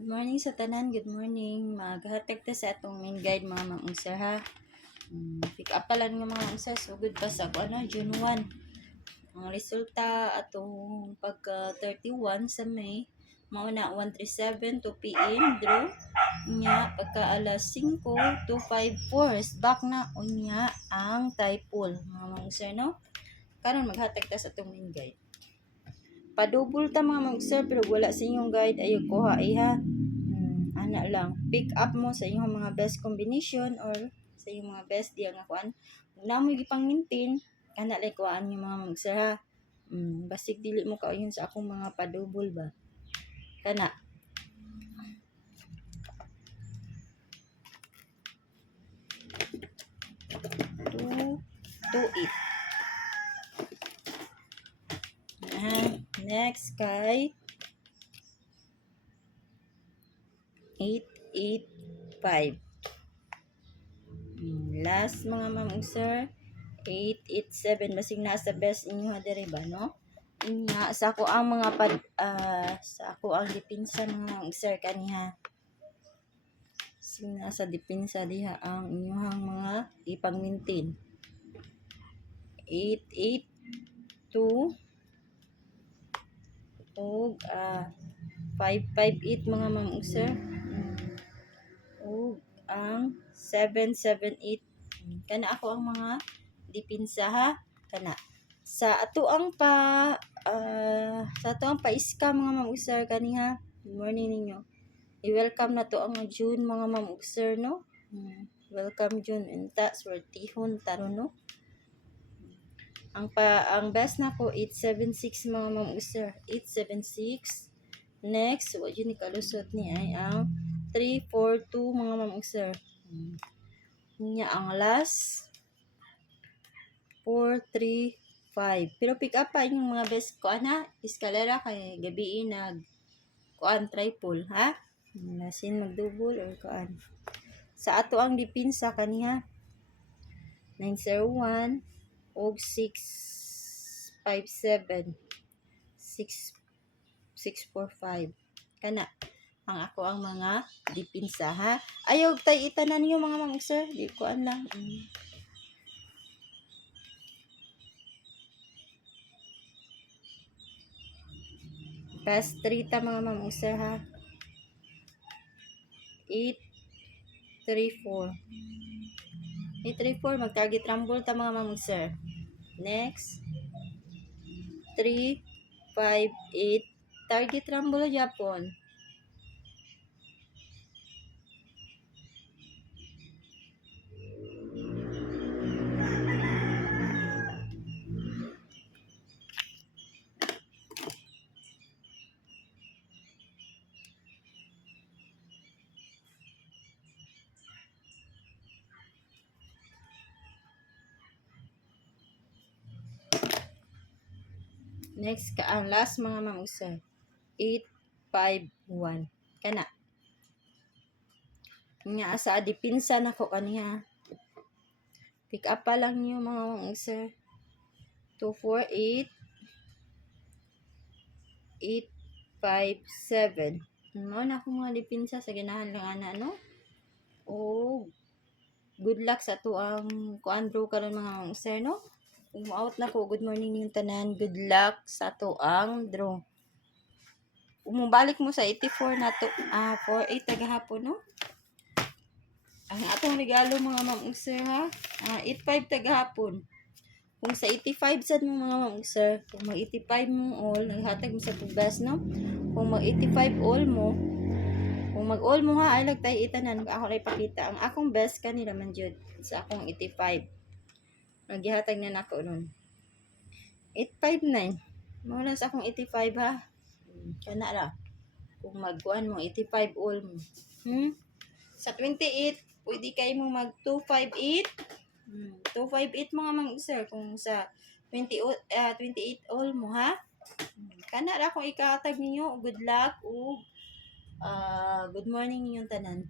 Good morning sa tanan, good morning. Maghatag ta sa atong main guide mga mang-unsar ha. Pick up pa lang nga mga unsar, so good pa sa June 1. Ang resulta atong pagka 31 sa May, mauna 1:37 to PM draw nya pagka alas 5 to 5:04 back na unya ang typhoon mga mang-unsar no. Karon maghatag ta sa atong main guide. Padubol ta mga mag-sir pero wala sa inyong guide ayo kuha iha. Ana lang pick up mo sa inyong mga best combination or sa inyong mga best diya nga kuan. Una mo gipang maintain ana lang kuan yung mga mag-sir ha. Basig dili mo kauyon sa akong mga padubol ba. Kana 2, 8. Next kay 8, 8, 5. Last mga ma'am-sir 8, 8, 7 basig nasa best inyo diri ba no? Inya sa ako ang mga sa ako ang dipinsa mga ma'am-sir kaniha. Nasa dipinsa diha ang inyong mga ipang-maintain. 8, 8, 2 og 5, 5, 8 mga ma'am-sir. Og ang 7, 7, 8. Kana ako ang mga dipinsa ha. Kana sa ato ang pa-iska mga ma'am-sir kaniha. Good morning ninyo. I-welcome na to ang June mga ma'am-sir no. Welcome June enta swertihon taron no. Ang best na ko 876 mga ma'am-sir. 876. Next, what yun ikalusot ni ay ang 342 mga ma'am-sir. Nya ang last 435. Pero pick up pa yung mga best ko ana, eskalera kay gabi nag kuan triple ha. Nasin magdouble or kuan. Sa ato ang dipinsa kaniha 901 og 657 645 kana ang ako ang mga dipinsa ha. Ayaw tay itanan niyo mga ma'am-sir, di kuan lang. Past 3 ta mga ma'am-sir ha. 834 mag-target rumble ta mga ma'am-sir. Next 358 target rumble Japon. Next ka ang last mga ma'am-sir 851 kana nga sa dipinsa nako kaniha. Pick up pa lang niyo mga ma'am-sir 248 857 mo na ako mga dipinsa sa ganahan lang ana no. Oh, good luck sa to ang kuan draw karon mga ma'am-sir no. Out na ko, good morning yung tanan, good luck sa to ang draw. Umubalik mo sa 84 na to 48 tagahapon no. Ang atong regalo mga ma'am-sir ha 85 tagahapon. Kung sa 85 sad mo mga ma'am-sir, kung mag 85 mo all naghatag mo sa best no. Kung mag 85 all mo, kung mag all mo ha ay lag tay itanan ako ray pakita ang akong best kanila man jud sa akong 85. Naghihatag na nako nun 859 mo na sa akong 85 ha. Kana ra kung magkuan mo 85 all mo sa 28 pwede kay mo mag 258 258 mga ma'am-sir kung sa 28 all mo ha. Kana ra kung ikahatag ninyo good luck o good morning ninyong tanan.